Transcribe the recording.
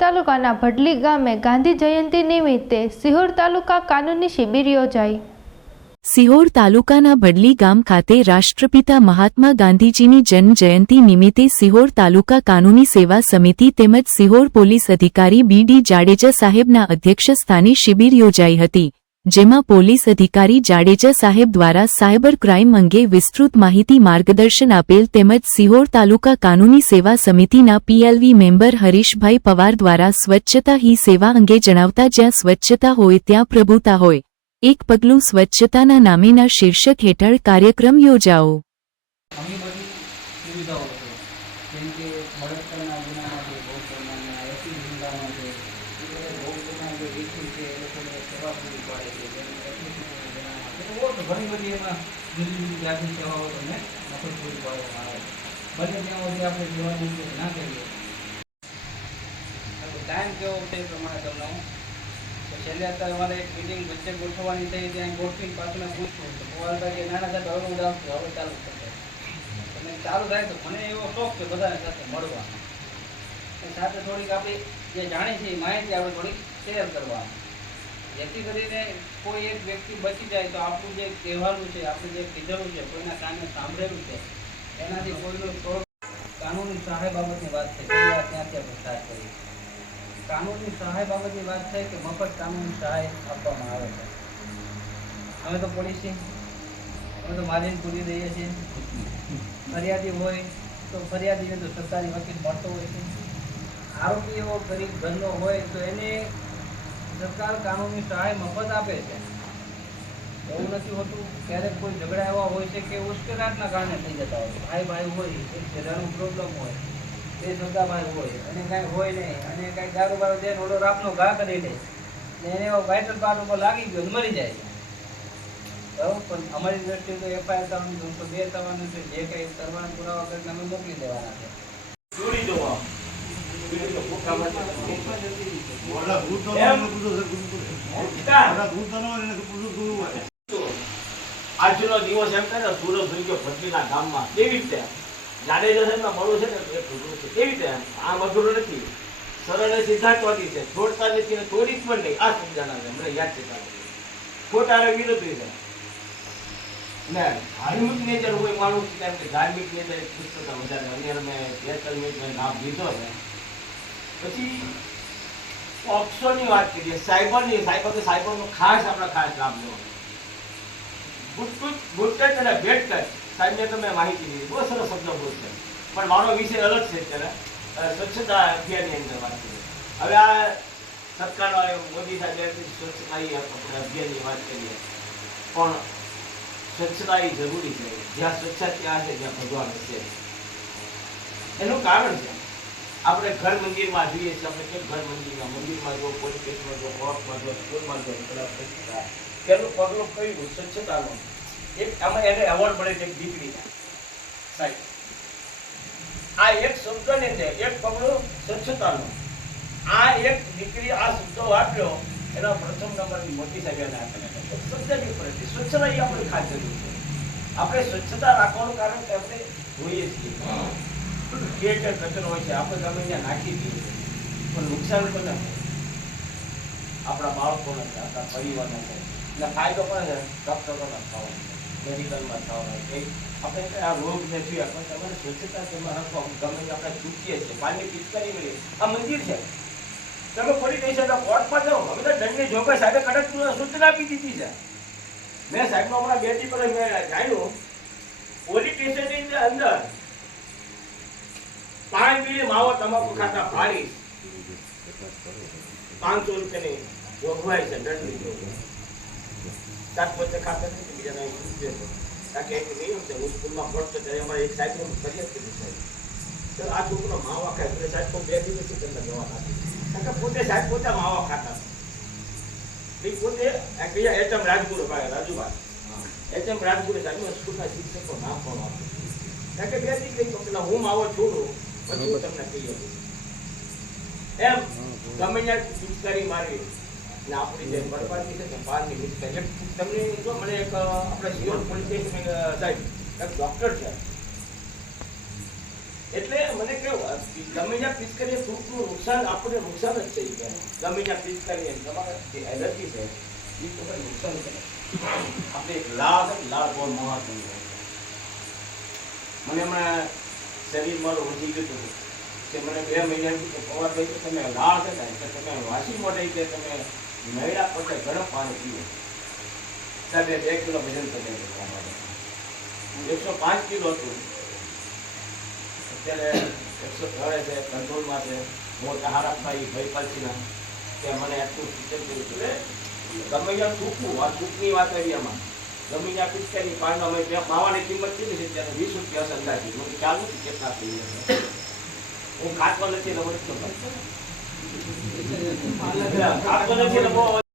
તાલુકાના ભડલી ગામે ગાંધી જયંતિ નિમિત્તે સિહોર તાલુકા કાનૂની શિબિર યોજાઈ. સિહોર તાલુકાના ભડલી ગામ ખાતે રાષ્ટ્રપિતા મહાત્મા ગાંધીજીની જન્મ જયંતિ નિમિત્તે સિહોર તાલુકા કાનૂની સેવા સમિતિ તેમજ સિહોર પોલીસ અધિકારી બી ડી જાડેજા સાહેબના અધ્યક્ષસ્થાને શિબિર યોજાઈ હતી. જેમાં પોલીસ અધિકારી જાડેજા સાહેબ દ્વારા સાયબર ક્રાઇમ અંગે વિસ્તૃત માહિતી માર્ગદર્શન આપેલ તેમજ સિહોર તાલુકા કાનૂની સેવા સમિતિના પીએલવી મેમ્બર હરીશભાઈ પવાર દ્વારા સ્વચ્છતા હી સેવા અંગે જણાવતા જ્યાં સ્વચ્છતા હોય ત્યાં પ્રભુતા હોય. એક પગલું સ્વચ્છતાના નામેના શીર્ષક હેઠળ કાર્યક્રમ યોજાઓ. જેમ કે બળાત્કારના ગુનામાં છે ભોગ કરનારના એસી ગુંડામાં છે એ બધા ભોગ કરનાર જે વ્યક્તિ છે એ લોકોને સેવા પૂરી પાડે છે જેમ એપ્લિકેશનના ગુનામાં છે બહુ જ ઘણી બધી એમાં જુદી જુદી જાતની સેવાઓ તમને મફત પૂરી પાડવામાં આવે છે બને ત્યાં સુધી આપણે સેવાનો ઉપયોગ ના કરીએ ટાઈમ કેવો છે એ પ્રમાણે તમને તો છેલ્લે અત્યારે મારે એક મિટિંગ વચ્ચે ગોઠવવાની થઈ ત્યાં ગોઠવીને પાછું મેં પૂછ્યું તો પવારભાઈ કે નાના સાહેબ હવે હું જાઉં છું હવે ચાલુ કરશે અને ચાલુ થાય તો મને એવો શોખ છે બધાને સાથે મળવાનો. સાથે થોડીક આપણી જે જાણી છે એ માહિતી આપણે થોડીક શેર કરવાની. જેથી કરીને કોઈ એક વ્યક્તિ બચી જાય તો આપણું જે કહેવાનું છે, આપણું જે કીધેલું છે, કોઈના કાને સાંભળેલું છે, એનાથી કોઈનો કાનૂની સહાય બાબતની વાત છે. ત્યાંથી આપણે સ્ટાર્ટ કરીએ. કાનૂની સહાય બાબતની વાત છે કે મફત કાનૂની સહાય આપવામાં આવે છે. અમે તો પોલીસી અમે તો મારીને પૂરી દઈએ છીએ. ફરિયાદી હોય તો ફરિયાદીને તો સરકારી વકીલ મળતો હોય છે. આરોપી એવો ગરીબ ઘરનો હોય તો એને સરકાર કાનૂની સહાય મફત આપે છે. એવું નથી હોતું, ક્યારેક કોઈ ઝઘડા એવા હોય છે કે ઉશ્કેરાટના કારણે થઈ જતા હોય ભાઈ ભાઈ હોય, એક ઝઘડાનો પ્રોબ્લેમ હોય, બે સગાભાઈ હોય, અને કાંઈ હોય નહીં, અને કાંઈ દારૂ બારો દે ઓડો રાપનો ઘા કરી લે, ને એને એવો વાઇટલ પાર્ટ ઉપર લાગી ગયો મરી જાય. પણ અમારી દ્રષ્ટિએ તો એફઆઈઆર થવાની તો બે થવાનું છે જે કંઈ કરવાના પુરાવા કરીને અમે મોકલી દેવાના છે. ચોરી છે, છે. આજનો દિવસ એમ કહે ને સુરત થઈ ગયો ભટ્ટીના ગામમાં. કેવી રીતે? જાડેજા સાહેબના મળું છે ને એ ભૂતરું છે. કેવી રીતે? આ મધુર નથી. સરળ અને સિદ્ધાંતવાદી છે. છોડતા નથી ને તોડી પણ નહીં. આ સમજાના છે. મને યાદ છે ખોટા અને વિરોધી છે. ને ધાર્મિક નેચર હોય માણસ કેમ કે ધાર્મિક નેચર પુસ્તકતા વધારે. અને અમે બે ત્રણ મિનિટ મેં નામ લીધો છે. પછી ઓક્સોની વાત કરીએ સાયબરની સાયબર તો સાયબરનો ખાસ આપણે ખાસ લાભ લેવો ગુટકુટ ગુટકટ અને ભેટકટ સાહેબને તમે માહિતી દીધી. બહુ સરસ શબ્દ બોલશે. પણ મારો વિષય અલગ છે અત્યારે. અ, સ્વચ્છતા અભિયાનની અંદર વાત કરીએ. હવે આ સરકારનો આ મોદી સાહેબ સ્વચ્છતા ઈ આપણે અભિયાનની વાત કરીએ. પણ સ્વચ્છતા એ જરૂરી છે. જ્યાં સ્વચ્છતા ત્યાં છે, જ્યાં ભગવાન છે. એનું કારણ છે. આપણે ઘર મંદિરમાં જોઈએ છીએ, આપણે કેમ ઘર મંદિરમાં? મંદિરમાં જો પોલીસ સ્ટેશનમાં જો કોર્ટમાં જો સ્કૂલમાં જો સ્વચ્છતા પેલું પગલું કયું સ્વચ્છતાનું. એક આમાં એને એવોર્ડ મળે છે દીકરીને. સાહેબ, આ એક શબ્દ છે એક પગલું સ્વચ્છતાનું. આ એક દીકરી આ શબ્દો વાપર્યો એનો પ્રથમ નંબરની મોટી છે. શબ્દની પ્રતિ સ્વચ્છતા એ આપણી ખાસ જરૂર છે. આપણે સ્વચ્છતા રાખવાનું કારણ કે આપણે જોઈએ છીએ. કે કે કચરો હોય છે. આપણે ગમે ત્યાં નાખી દઈએ પણ નુકસાન પણ? આપણા બાળકોને આપણા પરિવારને એટલે ફાયદો પણ છે. ડૉક્ટરોને થવા મેડિકલમાં થવાનો છે. આપણે આ રોગ નથી આપણે પણ તમારે સ્વચ્છતા તેમાં રાખો. ગમે આપણે ચૂકીએ છીએ. પાણી પિચકારી મળીએ આ મંદિર છે. તમે પોલીસ સ્ટેશન કોર્ટમાં જાઓ. અમે તો સાહેબે આપી દીધી છે. મેં જોગવાઈ છે દંડની જોગવાઈ. સાત પોતે ખાતા નથી, બીજા એક નિયમ છે સાહેબ ફરિયાદ સાહેબ. આ છોકરો માવા ખાય. સાહેબ બે દિવસથી તમને કારણ કે પોતે સાહેબ પોતે માવા ખાતા. એ તમને એમ, ગમે ત્યાં મારી ને આપણી જે બરબાદી છે તમને જો મને એક આપણે સિયોર પોલીસ સ્ટેશન સાહેબ, એક ડૉક્ટર છે. એટલે મને કેવું ગમે ત્યાં પીસ કરીએ ફ્રૂટનું નુકસાન આપણને નુકસાન જ છે ઈ કે ગમે ત્યાં પીસ કરીએ તમારે જે એલર્જી છે એ તમને નુકસાન કરે આપણે એક લાળ છે ને, લાળ બહુ મહત્વની છે. મને હમણાં શરીર મારું વધી ગયું હતું. કે મને બે મહિના કે પવાર ભાઈ કે તમે લાળ છે ને કે તમે વાસી મોઢે કે તમે નૈડા પોતે ગરમ પાણી પીવો. સાહેબ બે કિલો વજન કરી હું એકસો પાંચ કિલો હતું. અત્યારે હું તારાભાઈ ભાઈ પાછીના કે મને આટલું સૂચન કર્યું એટલે ગમે ત્યાં ચૂકવું આ ચૂકની વાત કરી એમાં ગમે ત્યાં પિચકારી પાણીમાં અમે ત્યાં માવાની કિંમત કેટલી છે, ત્યારે વીસ રૂપિયા હશે અંદાજે મને ખ્યાલ નથી કેટલા થઈ હું ખાતો નથી, એટલે મને